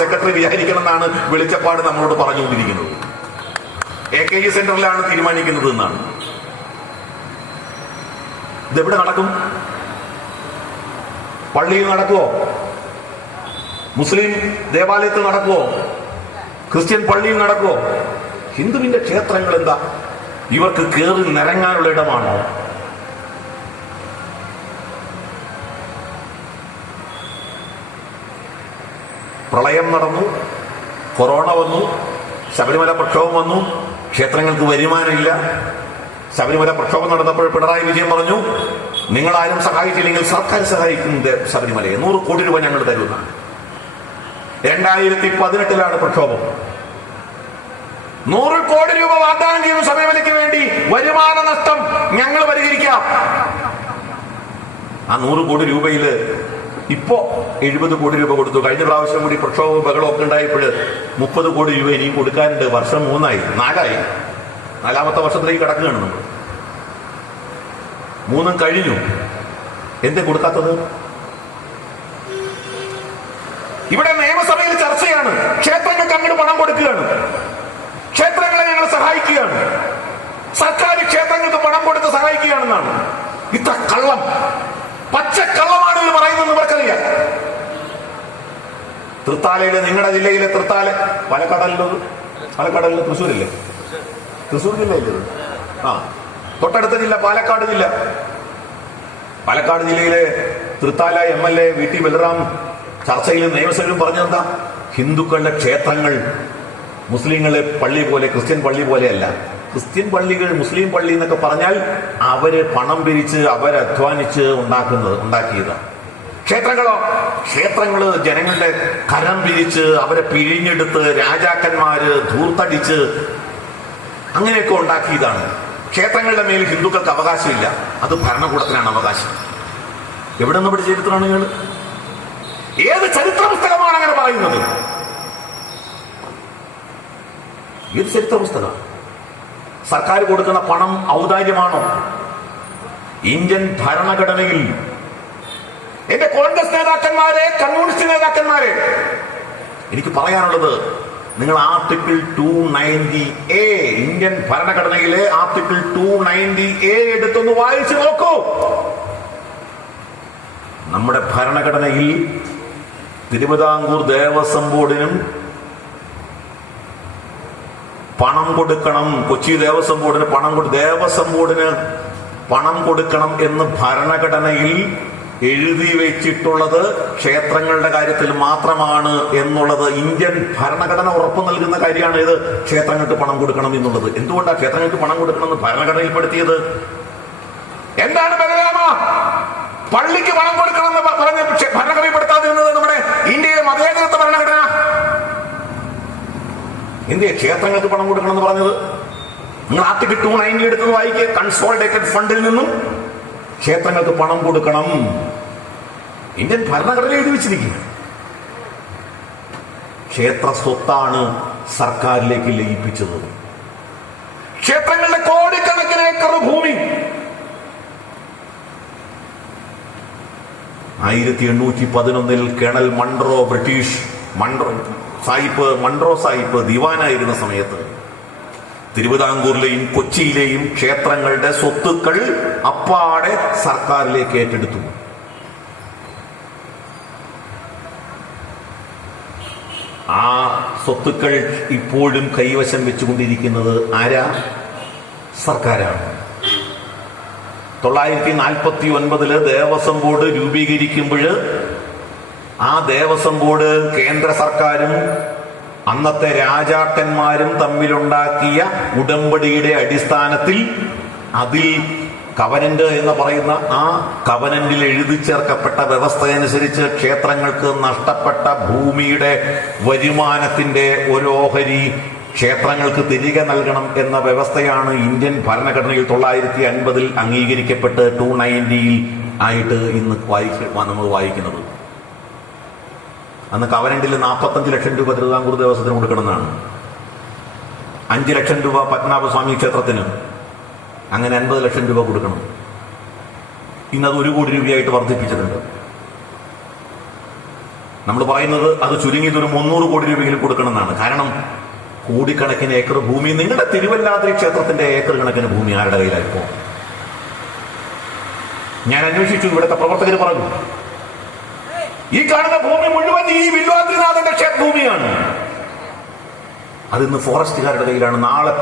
Secretary വിചാരിക്കണം എന്നാണ് വെളിച്ചപ്പാട് നമ്മളോട് പറഞ്ഞുകൊണ്ടിരിക്കുന്നത്. AKG സെന്ററിലാണ് തീരുമാനിക്കുന്നത് എന്നാണ്. ഇതെവിടെ നടക്കും? പള്ളിയിൽ നടക്കുവോ? മുസ്ലിം ദേവാലയത്തിൽ നടക്കുവോ? ക്രിസ്ത്യൻ പള്ളിയിൽ നടക്കുവോ? ഹിന്ദുവിന്റെ ക്ഷേത്രങ്ങൾ എന്താ ഇവർക്ക് കയറി നിരങ്ങാനുള്ള ഇടമാണോ? പ്രളയം നടന്നു, കൊറോണ വന്നു, ശബരിമല പ്രക്ഷോഭം വന്നു, ക്ഷേത്രങ്ങൾക്ക് വരുമാനമില്ല. ശബരിമല പ്രക്ഷോഭം നടന്നപ്പോൾ പിണറായി വിജയൻ പറഞ്ഞു, നിങ്ങളാരും സഹായിച്ചില്ലെങ്കിൽ സർക്കാർ സഹായിക്കുന്നത് ശബരിമലയെ 100 കോടി രൂപ ഞങ്ങൾ തരുന്നതാണ്. 2018 പ്രക്ഷോഭം. 100 കോടി രൂപ വാഗ്ദാനം ചെയ്യുന്നു ശബരിമലയ്ക്ക് വേണ്ടി. വരുമാന നഷ്ടം ഞങ്ങൾ പരിഹരിക്കാം. ആ 100 കോടി രൂപയിൽ ഇപ്പോ 70 കോടി രൂപ കൊടുത്തു. കഴിഞ്ഞ പ്രാവശ്യം കൂടി പ്രക്ഷോഭവും ബഹളമൊക്കെ ഉണ്ടായപ്പോൾ 30 കോടി രൂപ ഇനിയും കൊടുക്കാനുണ്ട്. വർഷം 3 4 4ാമത്തെ വർഷത്തിലേക്ക് കടക്കുകയാണ് നമ്മൾ. 3 കഴിഞ്ഞു. എന്തേ കൊടുക്കാത്തത്? ഇവിടെ നിയമസഭയിൽ ചർച്ചയാണ്. ക്ഷേത്രങ്ങൾക്ക് അങ്ങോട്ട് പണം കൊടുക്കുകയാണ്. ക്ഷേത്രങ്ങളെ ഞങ്ങൾ സഹായിക്കുകയാണ്. സർക്കാർ ക്ഷേത്രങ്ങൾക്ക് പണം കൊടുത്ത് സഹായിക്കുകയാണെന്നാണ്. ഇത്ര കള്ളം, പച്ചക്കള്ളമാണ് ഇവർ പറയുന്നത് ഇവർക്കറിയാം. തൃത്താലയിലെ, നിങ്ങളുടെ ജില്ലയിലെ തൃത്താല, പാലക്കാടല്ലോ തൃശ്ശൂരില്ലേ? തൃശ്ശൂർ ജില്ലയില്ലേ? തൊട്ടടുത്ത ജില്ല പാലക്കാട് ജില്ല. പാലക്കാട് ജില്ലയിലെ തൃത്താല MLA VT ബലറാം ചർച്ചയിൽ നിയമസഭയിലും പറഞ്ഞെന്താ, ഹിന്ദുക്കളുടെ ക്ഷേത്രങ്ങൾ മുസ്ലിങ്ങളെ പള്ളി പോലെ, ക്രിസ്ത്യൻ പള്ളി പോലെയല്ല. ക്രിസ്ത്യൻ പള്ളികൾ മുസ്ലിം പള്ളി എന്നൊക്കെ പറഞ്ഞാൽ അവര് പണം പിരിച്ച് അവരധ്വാനിച്ച് ഉണ്ടാക്കിയതാണ്. ക്ഷേത്രങ്ങള് ജനങ്ങളുടെ കരം പിരിച്ച് അവരെ പിഴിഞ്ഞെടുത്ത് രാജാക്കന്മാര് ധൂർത്തടിച്ച് അങ്ങനെയൊക്കെ ഉണ്ടാക്കിയതാണ്. ക്ഷേത്രങ്ങളുടെ മേൽ ഹിന്ദുക്കൾക്ക് അവകാശമില്ല, അത് ഭരണകൂടത്തിനാണ് അവകാശം. എവിടെ നിന്ന് ഇവിടെ ചരിത്രമാണ് നിങ്ങൾ? ഏത് ചരിത്ര പുസ്തകമാണ് അങ്ങനെ പറയുന്നത്? ഏത് ചരിത്ര പുസ്തകം? സർക്കാർ കൊടുക്കുന്ന പണം ഔദാര്യമാണോ? ഇന്ത്യൻ ഭരണഘടനയിൽ എന്റെ കോൺഗ്രസ് നേതാക്കന്മാരെ, കമ്മ്യൂണിസ്റ്റ് നേതാക്കന്മാരെ, എനിക്ക് പറയാനുള്ളത്, നിങ്ങൾ ആർട്ടിക്കിൾ 290A, ഇന്ത്യൻ ഭരണഘടനയിലെ ആർട്ടിക്കിൾ 290A എടുത്തൊന്ന് വായിച്ചു നോക്കൂ. നമ്മുടെ ഭരണഘടനയിൽ തിരുവിതാംകൂർ ദേവസ്വം ബോർഡിനും പണം കൊടുക്കണം, കൊച്ചി ദേവസ്വം ബോർഡിന് ദേവസ്വം ബോർഡിന് പണം കൊടുക്കണം എന്ന് ഭരണഘടനയിൽ എഴുതി വെച്ചിട്ടുള്ളത് ക്ഷേത്രങ്ങളുടെ കാര്യത്തിൽ മാത്രമാണ് എന്നുള്ളത് ഇന്ത്യൻ ഭരണഘടന ഉറപ്പു നൽകുന്ന കാര്യമാണ്. ഇത് ക്ഷേത്രങ്ങൾക്ക് പണം കൊടുക്കണം എന്നുള്ളത്. എന്തുകൊണ്ടാണ് ക്ഷേത്രങ്ങൾക്ക് പണം കൊടുക്കണമെന്ന് ഭരണഘടനയിൽപ്പെടുത്തിയത്? എന്താണ് ബലരാമ പള്ളിക്ക് പണം കൊടുക്കണമെന്ന് പറഞ്ഞ് ഭരണഘടനയിൽപ്പെടുത്താതിരുന്നത്? നമ്മുടെ ഇന്ത്യയിലെ മതേതരത്വ ഭരണഘടന എന്തിനാ ക്ഷേത്രങ്ങൾക്ക് പണം കൊടുക്കണമെന്ന് പറഞ്ഞത്? നിങ്ങൾ ആർട്ടിക്കിൾ 290 എടുത്തത് വായിക്കുക. കൺസോളിഡേറ്റഡ് ഫണ്ടിൽ നിന്നും ക്ഷേത്രങ്ങൾക്ക് പണം കൊടുക്കണം. ഇന്ത്യൻ ഭരണഘടന എഴുതി വെച്ചിരിക്കുക. ക്ഷേത്ര സ്വത്താണ് സർക്കാരിലേക്ക് ലയിപ്പിച്ചത്. ക്ഷേത്രങ്ങളുടെ കോടിക്കണക്കിന് ഏക്കർ ഭൂമി 1811 കേണൽ മൺട്രോ, ബ്രിട്ടീഷ് മൺട്രോ സാഹിബ് ദിവാനായിരുന്ന സമയത്ത് തിരുവിതാംകൂറിലെയും കൊച്ചിയിലെയും ക്ഷേത്രങ്ങളുടെ സ്വത്തുക്കൾ അപ്പാടെ സർക്കാരിലേക്ക് ഏറ്റെടുത്തു. ആ സ്വത്തുക്കൾ ഇപ്പോഴും കൈവശം വെച്ചുകൊണ്ടിരിക്കുന്നത് ആരാ? സർക്കാരാണ്. 949 ദേവസ്വം ബോർഡ് രൂപീകരിക്കുമ്പോൾ ആ ദേവസ്വം ബോർഡ് കേന്ദ്ര സർക്കാരും അന്നത്തെ രാജാക്കന്മാരും തമ്മിലുണ്ടാക്കിയ ഉടമ്പടിയുടെ അടിസ്ഥാനത്തിൽ അതിൽ കവനന്റ് എന്ന് പറയുന്ന ആ കവനന്റിൽ എഴുതി ചേർക്കപ്പെട്ട വ്യവസ്ഥയനുസരിച്ച് ക്ഷേത്രങ്ങൾക്ക് നഷ്ടപ്പെട്ട ഭൂമിയുടെ വരുമാനത്തിന്റെ ഒരു ഓഹരി ക്ഷേത്രങ്ങൾക്ക് തിരികെ നൽകണം എന്ന വ്യവസ്ഥയാണ് ഇന്ത്യൻ ഭരണഘടനയിൽ 950 അംഗീകരിക്കപ്പെട്ട് 290 ആയിട്ട് ഇന്ന് നമ്മൾ വായിക്കുന്നത്. അന്ന് കവനന്റിൽ 45 ലക്ഷം രൂപ തിരുവിതാംകൂർ ദേവസ്വത്തിന് കൊടുക്കണമെന്നാണ്. 5 ലക്ഷം രൂപ പത്മനാഭസ്വാമി ക്ഷേത്രത്തിന്, അങ്ങനെ 50 ലക്ഷം രൂപ കൊടുക്കണം. ഇന്നത് 1 കോടി രൂപയായിട്ട് വർദ്ധിപ്പിച്ചിട്ടുണ്ട്. നമ്മൾ പറയുന്നത് അത് ചുരുങ്ങിയത് ഒരു 300 കോടി രൂപയെങ്കിലും കൊടുക്കണം എന്നാണ്. കാരണം കോടിക്കണക്കിന് ഏക്കർ ഭൂമി, നിങ്ങളുടെ തിരുവല്ലാതിരി ക്ഷേത്രത്തിന്റെ ഏക്കർ കണക്കിന് ഭൂമി ആരുടെ കയ്യിലായിപ്പോ? ഞാൻ അന്വേഷിച്ചു, ഇവിടുത്തെ പ്രവർത്തകർ പറഞ്ഞു ഈ കാണുന്ന ഭൂമി മുഴുവൻ ഈ വില്വാദ്രിനാഥന്റെ ഭൂമിയാണ്. അതിന്ന് ഫോറസ്റ്റുകാരുടെ കയ്യിലാണ്. നാളെ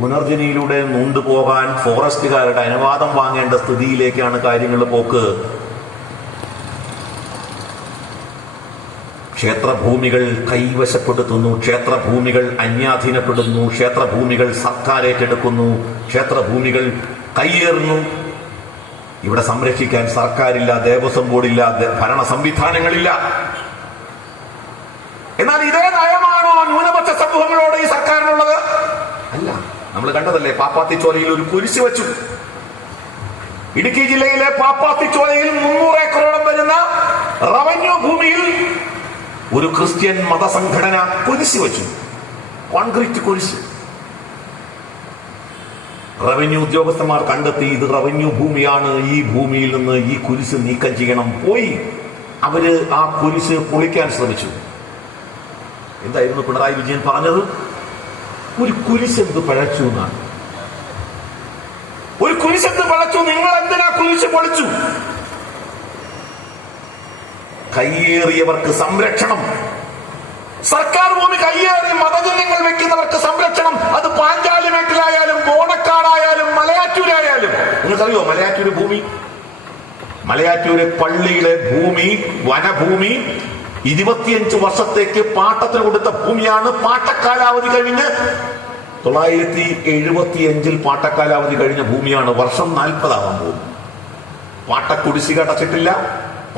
പുനർജനിയിലൂടെ കൊണ്ടുപോകാൻ ഫോറസ്റ്റുകാരുടെ അനുവാദം വാങ്ങേണ്ട സ്ഥിതിയിലേക്കാണ് കാര്യങ്ങൾ പോക്ക്. ക്ഷേത്രഭൂമികൾ കൈവശപ്പെടുത്തുന്നു, ക്ഷേത്രഭൂമികൾ അന്യാധീനപ്പെടുന്നു, ക്ഷേത്രഭൂമികൾ സർക്കാർ ഏറ്റെടുക്കുന്നു, ക്ഷേത്രഭൂമികൾ കയ്യേറുന്നു. ഇവിടെ സംരക്ഷിക്കാൻ സർക്കാരില്ല, ദേവസ്വം ബോർഡില്ല, ഭരണ സംവിധാനങ്ങളില്ല. എന്നാൽ ഇതേ നയമാണോ ന്യൂനപക്ഷ സമൂഹങ്ങളോട് ഈ സർക്കാരിനുള്ളത്? അല്ല. നമ്മൾ കണ്ടതല്ലേ, പാപ്പാത്തിച്ചോലയിൽ ഒരു കുരിശ് വെച്ചു. ഇടുക്കി ജില്ലയിലെ പാപ്പാത്തിച്ചോലയിൽ 300 ഏക്കറോളം വരുന്ന റവന്യൂ ഭൂമിയിൽ ഒരു ക്രിസ്ത്യൻ മതസംഘടന കുരിശ് വെച്ചു, കോൺക്രീറ്റ് കുരിശ്. റവന്യൂ ഉദ്യോഗസ്ഥന്മാർ കണ്ടെത്തി ഇത് റവന്യൂ ഭൂമിയാണ്, ഈ ഭൂമിയിൽ നിന്ന് ഈ കുരിശ് നീക്കം ചെയ്യണം. പോയി അവര് ആ കുരിശ് പൊളിക്കാൻ ശ്രമിച്ചു. എന്തായിരുന്നു പിണറായി വിജയൻ പറഞ്ഞത്? ഒരു കുരിശെന്ത് പഴച്ചു എന്നാണ്. ഒരു കുരിശെന്ത് പഴച്ചു, നിങ്ങൾ എന്തിനാ കുരിശ് പൊളിച്ചു? കയ്യേറിയവർക്ക് സംരക്ഷണം. സർക്കാർ ഭൂമി കയ്യേറി മതചിഹ്നങ്ങൾ വെക്കുന്നവർക്ക് സംരക്ഷണം. അത് പാഞ്ചാലിമേട്ടിലായാലും ബോണക്കാടായാലും മലയാറ്റൂരായാലും. നിങ്ങൾക്കറിയോ മലയാറ്റൂര് ഭൂമി? മലയാറ്റൂര് പള്ളിയിലെ ഭൂമി, വനഭൂമി 25 വർഷത്തേക്ക് പാട്ടത്തിന് കൊടുത്ത ഭൂമിയാണ്. പാട്ടക്കാലാവധി കഴിഞ്ഞ് 975 പാട്ടക്കാലാവധി കഴിഞ്ഞ ഭൂമിയാണ്. വർഷം 40 ആവാൻ പോകും. പാട്ടക്കുടിശ്ശിക അടച്ചിട്ടില്ല,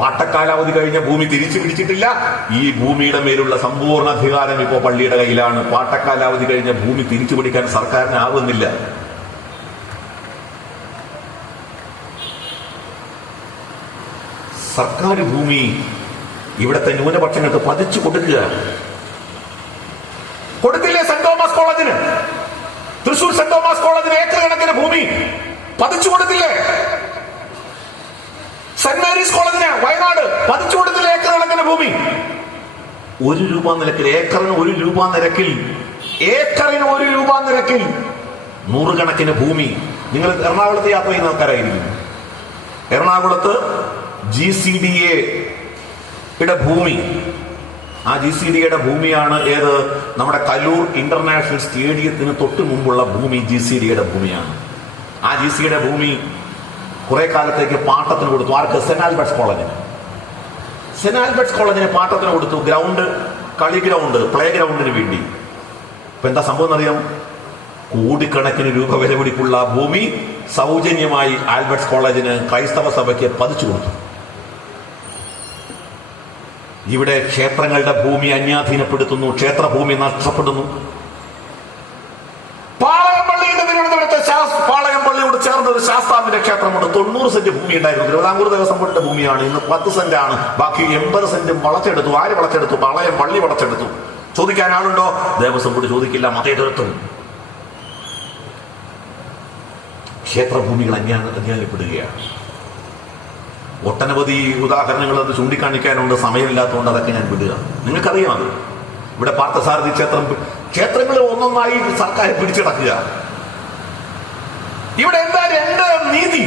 പാട്ടക്കാലാവധി കഴിഞ്ഞ ഭൂമി തിരിച്ചു പിടിച്ചിട്ടില്ല. ഈ ഭൂമിയുടെ മേലുള്ള സമ്പൂർണ്ണ അധികാരം ഇപ്പോ പള്ളിയുടെ കയ്യിലാണ്. പാട്ടക്കാലാവധി കഴിഞ്ഞ ഭൂമി തിരിച്ചു പിടിക്കാൻ സർക്കാരിന് ആവുന്നില്ല. സർക്കാർ ഭൂമി ഇവിടുത്തെ ന്യൂനപക്ഷങ്ങൾക്ക് പതിച്ചു കൊടുക്കുക. കൊടുത്തില്ലേ സെന്റ് തോമസ് കോളേജിന്? തൃശൂർ സെന്റ് തോമസ് കോളേജിന് ഏക്കർ കണക്കിന് ഭൂമി പതിച്ചു കൊടുത്തില്ലേ? സെന്റ് മേരീസ് കോളേജിന് വയനാട് പതിച്ചു കൊടുത്തില്ലേ ഏക്കർ കണക്കിന് ഭൂമി? 1 രൂപ നിരക്കിൽ, ഏക്കറിന് 1 രൂപ നിരക്കിൽ, ഏക്കറിന് 1 രൂപ നിരക്കിൽ 100 കണക്കിന് ഭൂമി. നിങ്ങൾ എറണാകുളത്ത് യാത്ര ചെയ്യുന്ന ആൾക്കാരായിരിക്കും. എറണാകുളത്ത് GCDA ഭൂമി, ആ GCDA ഭൂമിയാണ് ഏത്? നമ്മുടെ കലൂർ ഇന്റർനാഷണൽ സ്റ്റേഡിയത്തിന് തൊട്ട് മുമ്പുള്ള ഭൂമി GCDA ഭൂമിയാണ്. ആ GCDA ഭൂമി കുറെ കാലത്തേക്ക് പാട്ടത്തിന് കൊടുത്തു. ആർക്ക്? സെന്റ് ആൽബർട്ട്സ് കോളേജിന്. സെന്റ് ആൽബർട്ട്സ് കോളേജിന് പാട്ടത്തിന് കൊടുത്തു. ഗ്രൗണ്ട്, കളി ഗ്രൗണ്ട്, പ്ലേ ഗ്രൗണ്ടിന് വേണ്ടി. ഇപ്പൊ എന്താ സംഭവം എന്നറിയാം? കോടിക്കണക്കിന് രൂപ വില പിടിപ്പുള്ള ഭൂമി സൗജന്യമായി ആൽബർട്ട്സ് കോളേജിന്, ക്രൈസ്തവ സഭയ്ക്ക് പതിച്ചു കൊടുത്തു. ഇവിടെ ക്ഷേത്രങ്ങളുടെ ഭൂമി അന്യാധീനപ്പെടുത്തുന്നു, ക്ഷേത്രഭൂമി നഷ്ടപ്പെടുന്നു. പാളയംപള്ളിയുടെ തിരുവനന്തപുരത്തെ പാളയംപള്ളിയോട് ചേർന്ന ഒരു ശാസ്താവിന്റെ ക്ഷേത്രമുണ്ട്. 90 സെന്റ് ഭൂമി ഉണ്ടായിരുന്നു. തിരുവിതാംകൂർ ദേവസ്വം ബോർഡിന്റെ ഭൂമിയാണ്. ഇന്ന് 10 സെന്റാണ്. ബാക്കി 80 സെന്റും വളച്ചെടുത്തു. ആര് വളച്ചെടുത്തു? പാളയംപള്ളി വളച്ചെടുത്തു. ചോദിക്കാൻ ആളുണ്ടോ? ദേവസ്വം ബോർഡ് ചോദിക്കില്ല. മതേതരത്വം. ക്ഷേത്രഭൂമികൾ അന്യായപ്പെടുകയാണ്. ഒട്ടനവധി ഉദാഹരണങ്ങൾ അത് ചൂണ്ടിക്കാണിക്കാനുണ്ട്. സമയമില്ലാത്തതുകൊണ്ട് അതൊക്കെ ഞാൻ വിടുക. നിങ്ങൾക്കറിയാം അത്. ഇവിടെ പാർത്ഥസാരഥി ക്ഷേത്രങ്ങൾ ഒന്നൊന്നായി സർക്കാർ പിടിച്ചടക്കുക. ഇവിടെ എന്താ 2 നീതി?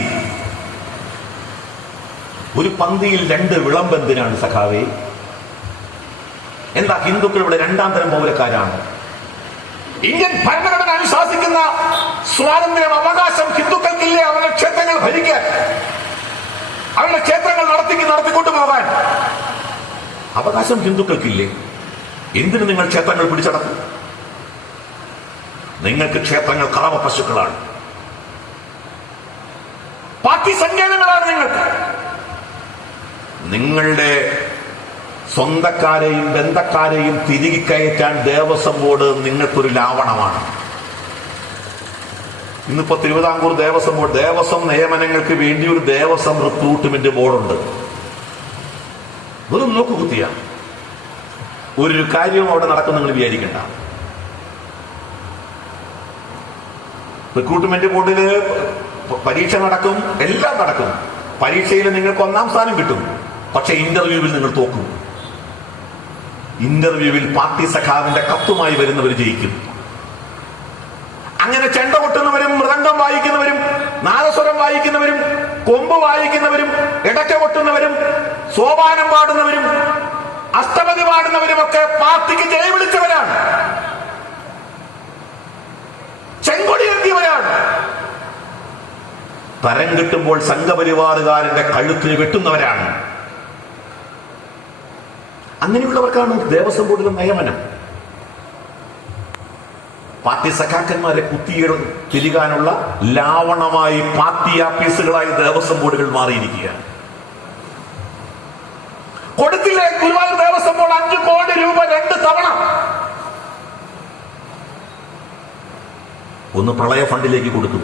ഒരു പന്തിയിൽ 2 വിളമ്പെന്തിനാണ് സഖാവേ? എന്താ ഹിന്ദുക്കൾ ഇവിടെ 2ാം തരം പൗരക്കാരാണ്? ഇന്ത്യൻ ഭരണഘടന അനുശാസിക്കുന്ന സ്വാതന്ത്ര്യം, അവകാശം ഹിന്ദുക്കൾക്കില്ലേ അവരുടെ ക്ഷേത്രങ്ങൾ ഭരിക്കാൻ, അവരുടെ ക്ഷേത്രങ്ങൾ നടത്തിക്കൊണ്ടുപോകാൻ അവകാശം ഹിന്ദുക്കൾക്കില്ലേ? എന്തിനു നിങ്ങൾ ക്ഷേത്രങ്ങൾ പിടിച്ചടക്കും? നിങ്ങൾക്ക് ക്ഷേത്രങ്ങൾ കളവ പശുക്കളാണ്, പാർട്ടി സങ്കേതങ്ങളാണ് നിങ്ങൾക്ക്. നിങ്ങളുടെ സ്വന്തക്കാരെയും ബന്ധക്കാരെയും തിരികെ കയറ്റാൻ ദേവസ്വം ബോർഡ് നിങ്ങൾക്കൊരു ലാവണമാണ്. ഇന്നിപ്പോ തിരുവിതാംകൂർ ദേവസ്വം ബോർഡ്, ദേവസ്വം നിയമനങ്ങൾക്ക് വേണ്ടി ഒരു ദേവസ്വം റിക്രൂട്ട്മെന്റ് ബോർഡുണ്ട്. വെറും നോക്കുകുത്തിയ ഒരു കാര്യവും അവിടെ നടക്കും നിങ്ങൾ വിചാരിക്കണ്ട. റിക്രൂട്ട്മെന്റ് ബോർഡില് പരീക്ഷ നടക്കും, എല്ലാം നടക്കും. പരീക്ഷയിൽ നിങ്ങൾക്ക് 1ാം സ്ഥാനം കിട്ടും. പക്ഷെ ഇന്റർവ്യൂവിൽ നിങ്ങൾ തോക്കും. ഇന്റർവ്യൂവിൽ പാർട്ടി സഖാവിന്റെ കത്തുമായി വരുന്നവർ ജയിക്കും. അങ്ങനെ ചെണ്ട കൊട്ടുന്നവരും മൃദംഗം വായിക്കുന്നവരും നാദസ്വരം വായിക്കുന്നവരും കൊമ്പ് വായിക്കുന്നവരും ഇടയ്ക്ക കൊട്ടുന്നവരും സോപാനം പാടുന്നവരും അഷ്ടപതി പാടുന്നവരും ഒക്കെ പാർട്ടിക്ക് ജയ വിളിച്ചവരാണ്, ചെങ്കൊടി എത്തിയവരാണ്. തരം കിട്ടുമ്പോൾ സംഘപരിവാറുകാരന്റെ കഴുത്തിന് വെട്ടുന്നവരാണ്. അങ്ങനെയുള്ളവർക്കാണ് ദേവസ്വം ബോർഡിലെ നിയമനം. പാർട്ടി സഖാക്കന്മാരെ തിരികാനുള്ള ലാവണമായി പാർട്ടി ആഫീസുകളായി ദേവസ്വം ബോർഡുകൾ മാറിയിരിക്കുകയാണ്. കൊടുത്തില്ലേ ഗുരുവായൂർ ദേവസ്വം ബോർഡ് 5 കോടി രൂപ 2 തവണ? ഒന്ന് പ്രളയ ഫണ്ടിലേക്ക് കൊടുത്തു,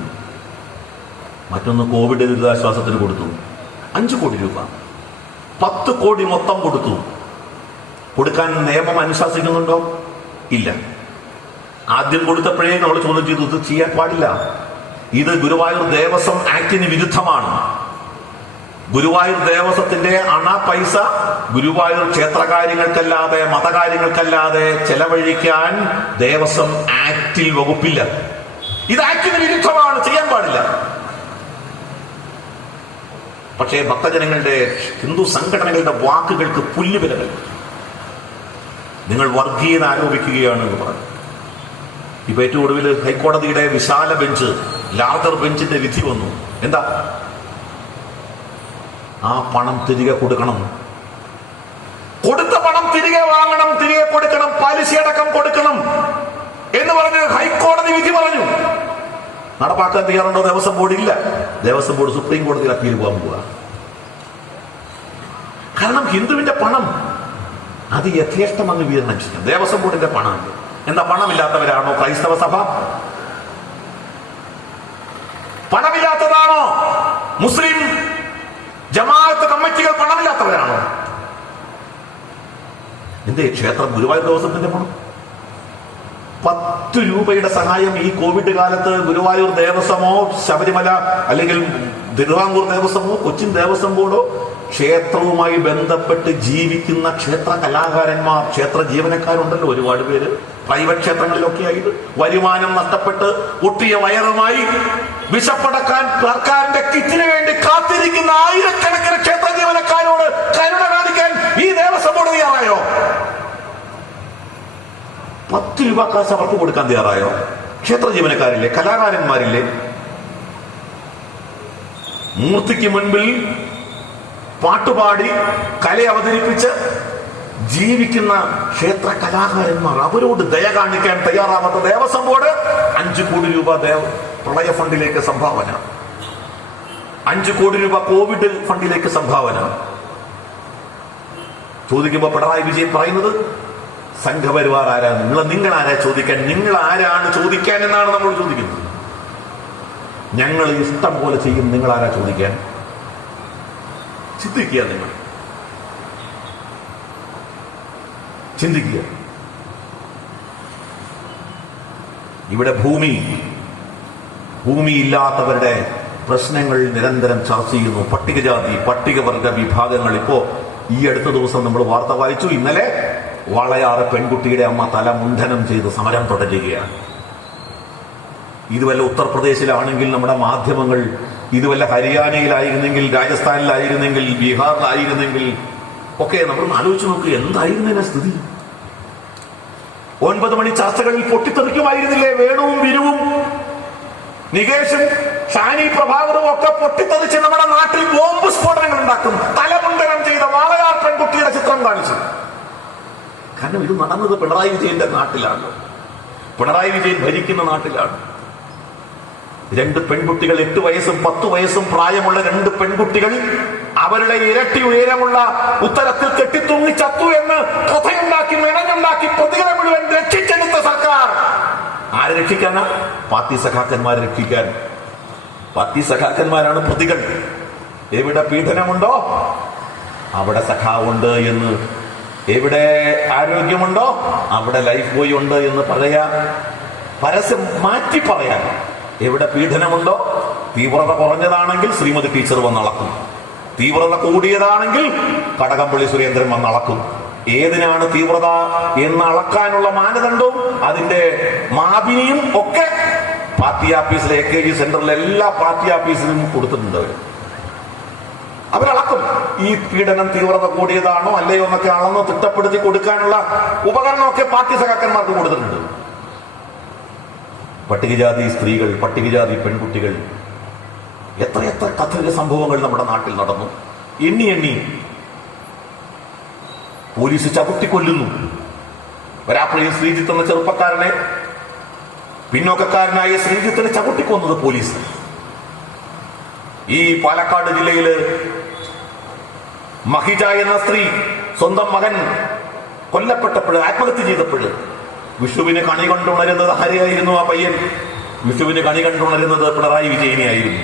മറ്റൊന്ന് കോവിഡ് ദുരിതാശ്വാസത്തിന് കൊടുത്തു. 5 കോടി രൂപ, 10 കോടി മൊത്തം കൊടുത്തു. കൊടുക്കാൻ നിയമം അനുശാസിക്കുന്നുണ്ടോ? ഇല്ല. ആദ്യം കൊടുത്തപ്പോഴേ നമ്മൾ ചോദ്യം ചെയ്തു, ഇത് ചെയ്യാൻ പാടില്ല, ഇത് ഗുരുവായൂർ ദേവസ്വം ആക്ടിന് വിരുദ്ധമാണ്. ഗുരുവായൂർ ദേവസ്വത്തിന്റെ പൈസ ഗുരുവായൂർ ക്ഷേത്രകാര്യങ്ങൾക്കല്ലാതെ മതകാര്യങ്ങൾക്കല്ലാതെ ചെലവഴിക്കാൻ ദേവസ്വം ആക്ടിൽ വകുപ്പില്ല. ഇത് ആക്ടിന് വിരുദ്ധമാണ്, ചെയ്യാൻ പാടില്ല. പക്ഷേ ഭക്തജനങ്ങളുടെ ഹിന്ദു സംഘടനകളുടെ വാക്കുകൾക്ക് പുല്ലുവിലകൾ. നിങ്ങൾ വർഗീയത ആരോപിക്കുകയാണ് എന്ന് പറഞ്ഞു. ഇപ്പൊ ഏറ്റവും ഒടുവിൽ ഹൈക്കോടതിയുടെ വിശാല ബെഞ്ച്, ലാർജർ ബെഞ്ചിന്റെ വിധി വന്നു. എന്താ? ആ പണം തിരികെ കൊടുക്കണം, കൊടുത്ത പണം തിരികെ വാങ്ങണം, തിരികെ കൊടുക്കണം, പലിശയടക്കം കൊടുക്കണം എന്ന് പറഞ്ഞ് ഹൈക്കോടതി വിധി പറഞ്ഞു. നടപ്പാക്കാൻ തയ്യാറുണ്ടോ ദേവസ്വം ബോർഡ്? ഇല്ല. ദേവസ്വം ബോർഡ് സുപ്രീം കോടതിയിൽ അപ്പീൽ പോകാൻ പോവുക. കാരണം ഹിന്ദുവിന്റെ പണം അത് യഥേഷ്ടം അങ്ങ് വിതരണം ചെയ്യും. ദേവസ്വം ബോർഡിന്റെ പണം എന്താ? പണമില്ലാത്തവരാണോ ക്രൈസ്തവ സഭ? പണമില്ലാത്തതാണോ മുസ്ലിം ജമാഅത്ത് കമ്മിറ്റികൾ? പണമില്ലാത്തവരാണോ? എന്തേ ക്ഷേത്രം ഗുരുവായൂർ ദേവസ്വത്തിന്റെ പണം? 10 രൂപയുടെ സഹായം ഈ കോവിഡ് കാലത്ത് ഗുരുവായൂർ ദേവസ്വമോ ശബരിമല അല്ലെങ്കിൽ തിരുവിതാംകൂർ ദേവസ്വമോ കൊച്ചിൻ ദേവസ്വം ബോർഡോ ക്ഷേത്രവുമായി ബന്ധപ്പെട്ട് ജീവിക്കുന്ന ക്ഷേത്ര കലാകാരന്മാർ, ക്ഷേത്ര ജീവനക്കാരുണ്ടല്ലോ ഒരുപാട് പേര്, പ്രൈവറ്റ് ക്ഷേത്രങ്ങളിലൊക്കെ ആയിട്ട് വരുമാനം നഷ്ടപ്പെട്ട് ഒട്ടിയ വയറുമായി വിശപ്പടക്കാൻ സർക്കാരിന്റെ കിറ്റിന് വേണ്ടി കാത്തിരിക്കുന്ന ആയിരക്കണക്കിന് ക്ഷേത്ര ജീവനക്കാരോട് കരുണ കാണിക്കാൻ ഈ ദേവസ്വം ബോർഡ് തയ്യാറായോ? 10 രൂപ കാശ് അവർക്ക് കൊടുക്കാൻ തയ്യാറായോ? ക്ഷേത്ര ജീവനക്കാരില്ലേ, കലാകാരന്മാരില്ലേ? മൂർത്തിക്ക് മുൻപിൽ പാട്ടുപാടി കല അവതരിപ്പിച്ച് ജീവിക്കുന്ന ക്ഷേത്ര കലാകാരന്മാർ, അവരോട് ദയ കാണിക്കാൻ തയ്യാറാവാത്ത ദേവസ്വം ബോർഡ് 5 കോടി രൂപ പ്രളയ ഫണ്ടിലേക്ക് സംഭാവന, 5 കോടി രൂപ കോവിഡ് ഫണ്ടിലേക്ക് സംഭാവന. ചോദിക്കുമ്പോ പിണറായി വിജയൻ പറയുന്നത് സംഘപരിവാർ ആരാണ്? നിങ്ങൾ ആരാ ചോദിക്കാൻ? നിങ്ങൾ ആരാണ് ചോദിക്കാൻ എന്നാണ് നമ്മൾ ചോദിക്കുന്നത്. ഞങ്ങൾ ഇഷ്ടം പോലെ ചെയ്യും, നിങ്ങൾ ആരാ ചോദിക്കാൻ? ചിന്തിക്കുക, നിങ്ങൾ ചിന്തിക്കുക. ഇവിടെ ഭൂമിയില്ലാത്തവരുടെ പ്രശ്നങ്ങൾ നിരന്തരം ചർച്ച ചെയ്യുന്നു. പട്ടികജാതി പട്ടികവർഗ വിഭാഗങ്ങൾ. ഇപ്പോ ഈ അടുത്ത ദിവസം നമ്മൾ വാർത്ത വായിച്ചു, ഇന്നലെ വാളയാറ് പെൺകുട്ടിയുടെ അമ്മ തല മുണ്ഡനം ചെയ്ത് സമരം തുടരുകയാണ്. ഇതുവല്ല ഉത്തർപ്രദേശിലാണെങ്കിൽ നമ്മുടെ മാധ്യമങ്ങൾ, ഇതുവല്ല ഹരിയാനയിലായിരുന്നെങ്കിൽ, രാജസ്ഥാനിലായിരുന്നെങ്കിൽ, ബീഹാറിലായിരുന്നെങ്കിൽ ഒക്കെ നമ്മൾ ആലോചിച്ച് നോക്കുക, എന്തായിരുന്നതിന്റെ സ്ഥിതി? 9 മണി ചർച്ചകളിൽ പൊട്ടിത്തെറിക്കുമായിരുന്നില്ലേ വേണുവും വിരുവും നികേഷും ഷാനി പ്രഭാകറും ഒക്കെ പൊട്ടിത്തെറിച്ച് നമ്മുടെ നാട്ടിൽ ബോംബ് സ്ഫോടനങ്ങൾ ഉണ്ടാക്കും. തലമുണ്ടനം ചെയ്ത വാളയാർ പെൺകുട്ടിയുടെ ചിത്രം കാണിച്ചു. കാരണം ഇത് നടന്നത് പിണറായി വിജയന്റെ നാട്ടിലാണ്, പിണറായി വിജയൻ ഭരിക്കുന്ന നാട്ടിലാണ്. 2 പെൺകുട്ടികൾ, 8 വയസ്സും 10 വയസ്സും പ്രായമുള്ള 2 പെൺകുട്ടികൾ അവരുടെ ഇരട്ടി ഉയരമുള്ള ഉത്തരത്തിൽ കെട്ടിത്തൂങ്ങി ചത്തു എന്ന് കഥയുണ്ടാക്കി മെനഞ്ഞുണ്ടാക്കി പ്രതികളെ മുഴുവൻ രക്ഷിച്ചെടുത്ത സർക്കാർ ആരെ രക്ഷിക്കാനാ? പാർട്ടി സഖാക്കന്മാരെ രക്ഷിക്കാൻ. പാർട്ടി സഖാക്കന്മാരാണ് പ്രതികൾ. എവിടെ പീഡനമുണ്ടോ അവിടെ സഖാവുണ്ട് എന്ന്, എവിടെ ആരോഗ്യമുണ്ടോ അവിടെ ലൈഫ് ബോയ് ഉണ്ട് എന്ന് പരസ്യം മാറ്റി പറയാൻ. എവിടെ പീഡനമുണ്ടോ, തീവ്രത കുറഞ്ഞതാണെങ്കിൽ ശ്രീമതി ടീച്ചർ വന്നളക്കും, തീവ്രത കൂടിയതാണെങ്കിൽ കടകംപള്ളി സുരേന്ദ്രൻ വന്ന് അളക്കും. ഏതിനാണ് തീവ്രത എന്ന് അളക്കാനുള്ള മാനദണ്ഡവും അതിന്റെ മാപിനിയും ഒക്കെ പാർട്ടി ഓഫീസിലെ AKG സെന്ററിലെ എല്ലാ പാർട്ടി ഓഫീസിലും കൊടുത്തിട്ടുണ്ട്. അവരളക്കും. ഈ പീഡനം തീവ്രത കൂടിയതാണോ അല്ലയോ എന്നൊക്കെ അളന്ന് തിട്ടപ്പെടുത്തി കൊടുക്കാനുള്ള ഉപകരണമൊക്കെ പാർട്ടി സഖാക്കന്മാർക്ക് കൊടുത്തിട്ടുണ്ട്. പട്ടികജാതി സ്ത്രീകൾ, പട്ടികജാതി പെൺകുട്ടികൾ, എത്രയെത്ര കഥക സംഭവങ്ങൾ നമ്മുടെ നാട്ടിൽ നടന്നു. എണ്ണി എണ്ണി പോലീസ് ചവിട്ടിക്കൊല്ലുന്നു. വരാപ്പുഴയിൽ ശ്രീജിത്ത് എന്ന ചെറുപ്പക്കാരനെ, പിന്നോക്കക്കാരനായ ശ്രീജിത്തിനെ ചവിട്ടിക്കൊന്നത് പോലീസ്. ഈ പാലക്കാട് ജില്ലയില് മഹിജ എന്ന സ്ത്രീ സ്വന്തം മകൻ കൊല്ലപ്പെട്ടപ്പോൾ, ആത്മഹത്യ ചെയ്തപ്പോൾ വിഷുവിന് കണി കണ്ടുണരുന്നത് ആരെയായിരുന്നു? ആ പയ്യൻ വിഷുവിന് കണി കണ്ടുണരുന്നത് പിണറായി വിജയനെയായിരുന്നു.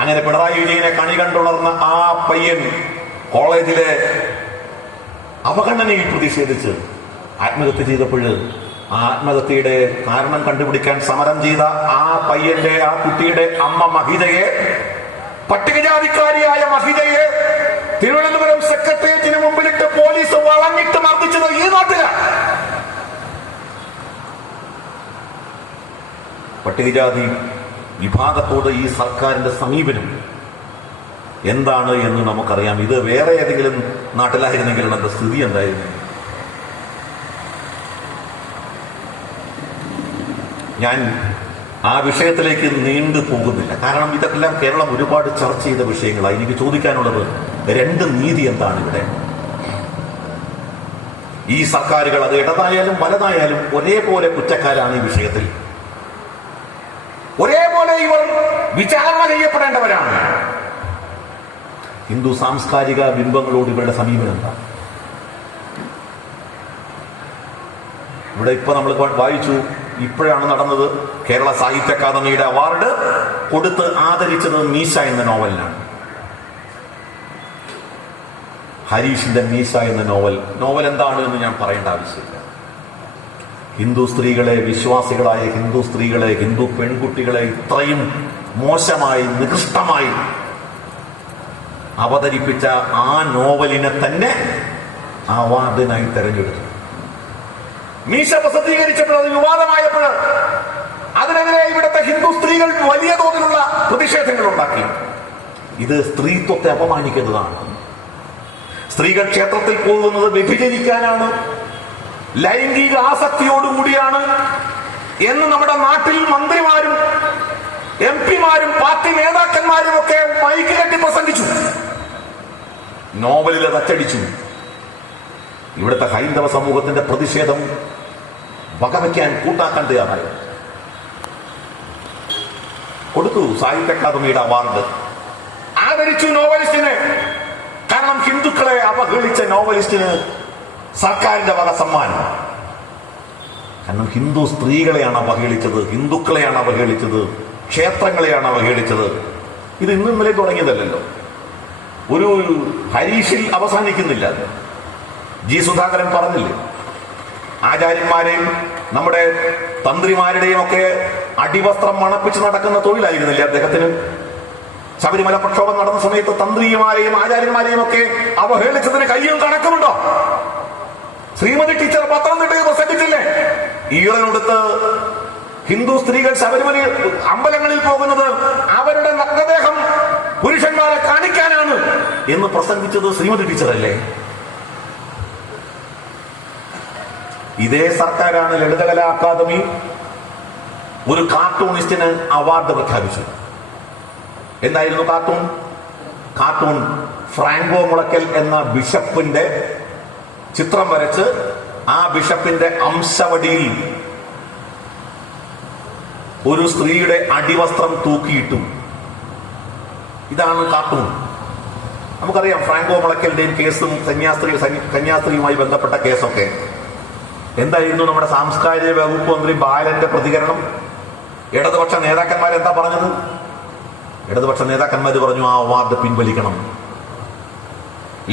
അങ്ങനെ പിണറായി വിജയനെ കണി കണ്ടുണർന്ന ആ പയ്യൻ കോളേജിലെ അവഗണനയിൽ പ്രതിഷേധിച്ച് ആത്മഹത്യ ചെയ്തപ്പോൾ ആ ആത്മഹത്യയുടെ കാരണം കണ്ടുപിടിക്കാൻ സമരം ചെയ്ത ആ പയ്യന്റെ, ആ കുട്ടിയുടെ അമ്മ മഹിജയെ, പട്ടികജാതിക്കാരിയായ മഹിജയെ തിരുവനന്തപുരം സെക്രട്ടേറിയറ്റിന് മുമ്പിലിട്ട് പോലീസ് വളഞ്ഞിട്ട് മർദ്ദിച്ചത് ഈ നാട്ടിലാണ്. പട്ടികജാതി വിഭാഗത്തോട് ഈ സർക്കാരിന്റെ സമീപനം എന്താണ് എന്ന് നമുക്കറിയാം. ഇത് വേറെ ഏതെങ്കിലും നാട്ടിലായിരുന്നെങ്കിൽ അതിന്റെ സ്ഥിതി എന്തായിരുന്നു? ഞാൻ ആ വിഷയത്തിലേക്ക് നീണ്ടു പോകുന്നില്ല. കാരണം ഇതെല്ലാം കേരളം ഒരുപാട് ചർച്ച ചെയ്ത വിഷയങ്ങളാണ്. എനിക്ക് ചോദിക്കാനുള്ളത്, രണ്ട് നീതി എന്താണ് ഇവിടെ? ഈ സർക്കാരുകൾ, അത് ഇടതായാലും വലതായാലും, ഒരേപോലെ കുറ്റക്കാരാണ് ഈ വിഷയത്തിൽ. ഒരേപോലെ ഇവർ വിചാരണ ചെയ്യപ്പെടേണ്ടവരാണ്. ഹിന്ദു സാംസ്കാരിക ബിംബങ്ങളോട് ഇവരുടെ സമീപനം എന്താണ്? ഇവിടെ ഇപ്പൊ നമ്മൾ വായിച്ചു, ഇപ്പോഴാണ് നടന്നത്, കേരള സാഹിത്യ അക്കാദമിയുടെ അവാർഡ് കൊടുത്ത് ആദരിച്ചത് മീശ എന്ന നോവലിനാണ്. ഹരീഷിന്റെ മീശ എന്ന നോവൽ എന്താണ് എന്ന് ഞാൻ പറയേണ്ട ആവശ്യമില്ല. ഹിന്ദു സ്ത്രീകളെ, വിശ്വാസികളായ ഹിന്ദു സ്ത്രീകളെ, ഹിന്ദു പെൺകുട്ടികളെ ഇത്രയും മോശമായി, നികൃഷ്ടമായി അവതരിപ്പിച്ച ആ നോവലിനെ തന്നെ അവാർഡിനായി തെരഞ്ഞെടുത്തു. മീശ പ്രസിദ്ധീകരിച്ചപ്പോൾ, അത് വിവാദമായപ്പോൾ അതിനെതിരെ ഇവിടുത്തെ ഹിന്ദു സ്ത്രീകൾ വലിയ തോതിലുള്ള പ്രതിഷേധങ്ങൾ ഉണ്ടാക്കി. ഇത് സ്ത്രീത്വത്തെ അപമാനിക്കുന്നതാണ്. സ്ത്രീകൾ ക്ഷേത്രത്തിൽ പോകുന്നത് വ്യഭിചരിക്കാനാണ്, ലൈംഗിക ആസക്തിയോടുകൂടിയാണ് എന്ന് നമ്മുടെ നാട്ടിൽ മന്ത്രിമാരും MP-മാരും പാർട്ടി നേതാക്കന്മാരും ഒക്കെ മൈക്ക് കെട്ടി പ്രസംഗിച്ചു. നോവലിൽ അത് അച്ചടിച്ചു. ഇവിടുത്തെ ഹൈന്ദവ സമൂഹത്തിന്റെ പ്രതിഷേധം വകവയ്ക്കാൻ, കൂട്ടാക്കാൻ തയ്യാറായി. കൊടുത്തു സാഹിത്യ അക്കാദമിയുടെ അവാർഡ്, ആദരിച്ചു നോവലിസ്റ്റിനെ. കാരണം ഹിന്ദുക്കളെ അവഹേളിച്ച നോവലിസ്റ്റിന് സർക്കാരിന്റെ വക സമ്മാനം. കാരണം ഹിന്ദു സ്ത്രീകളെയാണ് അവഹേളിച്ചത്, ഹിന്ദുക്കളെയാണ് അവഹേളിച്ചത്, ക്ഷേത്രങ്ങളെയാണ് അവഹേളിച്ചത്. ഇത് ഇന്നും ഇന്നലെ തുടങ്ങിയതല്ലോ. ഒരു ഹരീഷിൽ അവസാനിക്കുന്നില്ല. ജി സുധാകരൻ പറഞ്ഞില്ലേ, ആചാര്യന്മാരെയും നമ്മുടെ തന്ത്രിമാരുടെയും ഒക്കെ അടിവസ്ത്രം മണപ്പിച്ച് നടക്കുന്ന തൊഴിലായിരുന്നില്ലേ അദ്ദേഹത്തിന്? ശബരിമല പ്രക്ഷോഭം നടന്ന സമയത്ത് തന്ത്രിമാരെയും ആചാര്യന്മാരെയും ഒക്കെ അവഹേളിച്ചതിന് കയ്യും കണക്കുമുണ്ടോ? ശ്രീമതി ടീച്ചർ പത്തനംതിട്ടയിൽ പ്രസംഗിച്ചില്ലേ, ഈറനൊടുത്ത് ഹിന്ദു സ്ത്രീകൾ ശബരിമല അമ്പലങ്ങളിൽ പോകുന്നത് അവരുടെ നഗ്നദേഹം പുരുഷന്മാരെ കാണിക്കാനാണ് എന്ന് പ്രസംഗിച്ചത് ശ്രീമതി ടീച്ചറല്ലേ? ഇതേ സർക്കാരാണ് ലളിതകലാ അക്കാദമി ഒരു കാർട്ടൂണിസ്റ്റിന് അവാർഡ് പ്രഖ്യാപിച്ചു. എന്തായിരുന്നു കാർട്ടൂൺ? ഫ്രാങ്കോ മുളയ്ക്കൽ എന്ന ബിഷപ്പിന്റെ ചിത്രം വരച്ച് ആ ബിഷപ്പിന്റെ അംശവടിയിൽ ഒരു സ്ത്രീയുടെ അടിവസ്ത്രം തൂക്കിയിട്ടു. ഇതാണ് കാർട്ടൂൺ. നമുക്കറിയാം ഫ്രാങ്കോ മുളയ്ക്കലിന്റെയും കേസും കന്യാസ്ത്രീയുമായി ബന്ധപ്പെട്ട കേസൊക്കെ. എന്തായിരുന്നു നമ്മുടെ സാംസ്കാരിക വകുപ്പ് മന്ത്രി ബാലന്റെ പ്രതികരണം? ഇടതുപക്ഷ നേതാക്കന്മാർ എന്താ പറഞ്ഞത്? ഇടതുപക്ഷ നേതാക്കന്മാർ പറഞ്ഞു, ആ അവാർഡ് പിൻവലിക്കണം.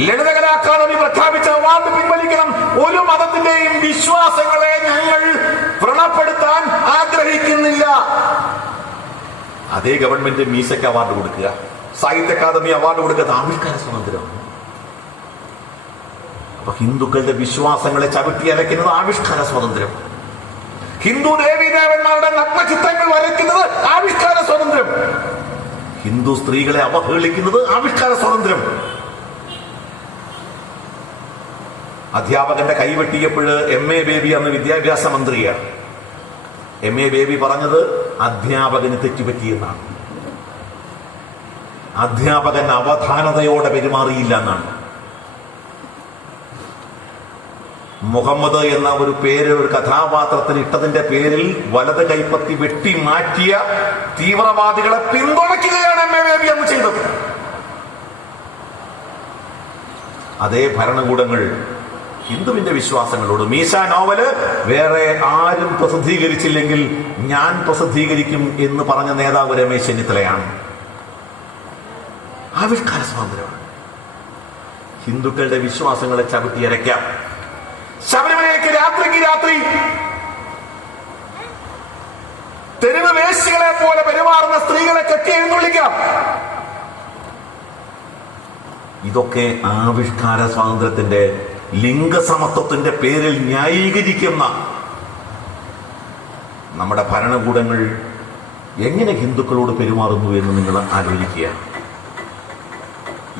ലളിതകലാ അക്കാദമി പ്രഖ്യാപിച്ച അവാർഡ് പിൻവലിക്കണം. ഒരു മതത്തിന്റെയും വിശ്വാസങ്ങളെ ഞങ്ങൾ വ്രണപ്പെടുത്താൻ ആഗ്രഹിക്കുന്നില്ല. അതേ ഗവൺമെന്റ് മീശയ്ക്ക് അവാർഡ് കൊടുക്കുക, സാഹിത്യ അക്കാദമി അവാർഡ് കൊടുക്കുന്നത് ആവിഷ്കാര സ്വാതന്ത്ര്യമാണ്. അപ്പൊ ഹിന്ദുക്കളുടെ വിശ്വാസങ്ങളെ ചവിട്ടിയരയ്ക്കുന്നത് ആവിഷ്കാര സ്വാതന്ത്ര്യം. ഹിന്ദു ദേവീദേവന്മാരുടെ നഗ്നചിത്രങ്ങൾ വരയ്ക്കുന്നത് ആവിഷ്കാര സ്വാതന്ത്ര്യം. ഹിന്ദു സ്ത്രീകളെ അവഹേളിക്കുന്നത് ആവിഷ്കാര സ്വാതന്ത്ര്യം. അധ്യാപകന്റെ കൈവെട്ടിയപ്പോൾ MA ബേബി അന്ന് വിദ്യാഭ്യാസ മന്ത്രിയാണ്. MA ബേബി പറഞ്ഞത് അധ്യാപകന് തെറ്റുപറ്റിയെന്നാണ്. അധ്യാപകൻ അവധാനതയോടെ പെരുമാറിയില്ല എന്നാണ്. മുഹമ്മദ് എന്ന ഒരു പേര് ഒരു കഥാപാത്രത്തിന് ഇട്ടതിന്റെ പേരിൽ വലത് കൈപ്പത്തി വെട്ടി മാറ്റിയ തീവ്രവാദികളെ പിന്തുണയ്ക്കുകയാണ് MA ബേബി അന്ന് ചെയ്തത്. അതേ ഭരണകൂടങ്ങൾ ഹിന്ദുവിന്റെ വിശ്വാസങ്ങളോട് മീശ നോവല് വേറെ ആരും പ്രസിദ്ധീകരിച്ചില്ലെങ്കിൽ ഞാൻ പ്രസിദ്ധീകരിക്കും എന്ന് പറഞ്ഞ നേതാവ് രമേശ് ചെന്നിത്തലയാണ്. ആവിഷ്കാര സ്വാതന്ത്ര്യമാണ്. ഹിന്ദുക്കളുടെ വിശ്വാസങ്ങളെ ചവിട്ടിയരയ്ക്കാം. ശബരിമലയ്ക്ക് രാത്രിക്ക് രാത്രി തെരുവ് വേശ്യകളെ പോലെ പെരുമാറുന്ന സ്ത്രീകളെ കെട്ടി എഴുന്നള്ളിക്കാം. ഇതൊക്കെ ആവിഷ്കാര സ്വാതന്ത്ര്യത്തിന്റെ ലിംഗസമത്വത്തിന്റെ പേരിൽ ന്യായീകരിക്കുന്ന നമ്മുടെ ഭരണകൂടങ്ങൾ എങ്ങനെ ഹിന്ദുക്കളോട് പെരുമാറുന്നു എന്ന് നിങ്ങൾ ആലോചിക്കുക.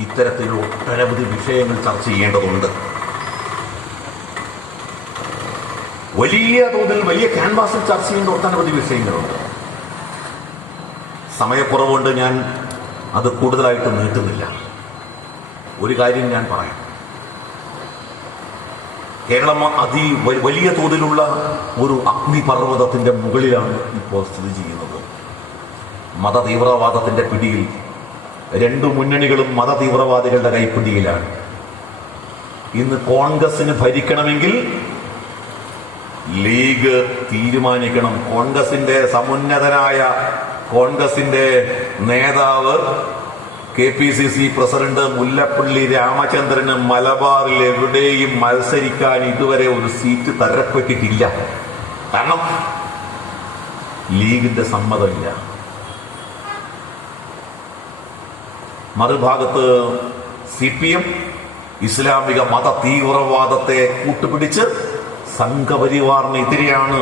ഇത്തരത്തിലുള്ള ഒട്ടനവധി വിഷയങ്ങൾ ചർച്ച ചെയ്യേണ്ടതുണ്ട്. വലിയ തോതിൽ വലിയ ക്യാൻവാസിൽ ചർച്ച ചെയ്യേണ്ട ഒട്ടനവധി വിഷയങ്ങളുണ്ട്. സമയക്കുറവുകൊണ്ട് ഞാൻ അത് കൂടുതലായിട്ട് നീട്ടുന്നില്ല. ഒരു കാര്യം ഞാൻ പറയാം. കേരളം വലിയ തോതിലുള്ള ഒരു അഗ്നിപർവ്വതത്തിന്റെ മുകളിലാണ് ഇപ്പോൾ സ്ഥിതി ചെയ്യുന്നത്. മതതീവ്രവാദത്തിന്റെ പിടിയിൽ രണ്ടു മുന്നണികളും മതതീവ്രവാദികളുടെ കൈപ്പിടിയിലാണ്. ഇന്ന് കോൺഗ്രസിന് ഭരിക്കണമെങ്കിൽ ലീഗ് തീരുമാനിക്കണം. കോൺഗ്രസിന്റെ സമുന്നതനായ കോൺഗ്രസിന്റെ നേതാവ് KPCC പ്രസിഡന്റ് മുല്ലപ്പള്ളി രാമചന്ദ്രന് മലബാറിൽ എവിടെയും മത്സരിക്കാൻ ഇതുവരെ ഒരു സീറ്റ് തരപ്പെട്ടിട്ടില്ല. കാരണം ലീഗിന്റെ സമ്മതമില്ല. മറുഭാഗത്ത് CPM ഇസ്ലാമിക മത തീവ്രവാദത്തെ കൂട്ടുപിടിച്ച് സംഘപരിവാറിനെതിരെയാണ്,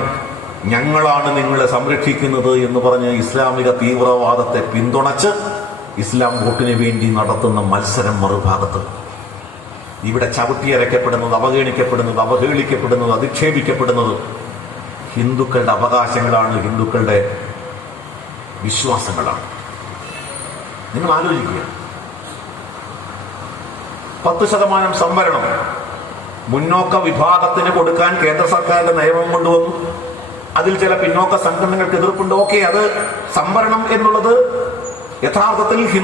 ഞങ്ങളാണ് നിങ്ങളെ സംരക്ഷിക്കുന്നത് എന്ന് പറഞ്ഞ് ഇസ്ലാമിക തീവ്രവാദത്തെ പിന്തുണച്ച് ഇസ്ലാം വോട്ടിന് വേണ്ടി നടത്തുന്ന മത്സരം മറുഭാഗത്ത്. ഇവിടെ ചവിട്ടിയരയ്ക്കപ്പെടുന്നത്, അവഗണിക്കപ്പെടുന്നത്, അവഹേളിക്കപ്പെടുന്നത്, അധിക്ഷേപിക്കപ്പെടുന്നത് ഹിന്ദുക്കളുടെ അവകാശങ്ങളാണ്, ഹിന്ദുക്കളുടെ വിശ്വാസങ്ങളാണ്. നിങ്ങൾ ആലോചിക്കുക. 10% സംവരണം മുന്നോക്ക വിഭാഗത്തിന് കൊടുക്കാൻ കേന്ദ്ര സർക്കാരിന്റെ നിയമം കൊണ്ടുവന്നു. അതിൽ ചില പിന്നോക്ക സംഘടനകൾക്ക് എതിർപ്പുണ്ട്. ഓക്കെ, അത് സംവരണം എന്നുള്ളത് യഥാർത്ഥത്തിൽ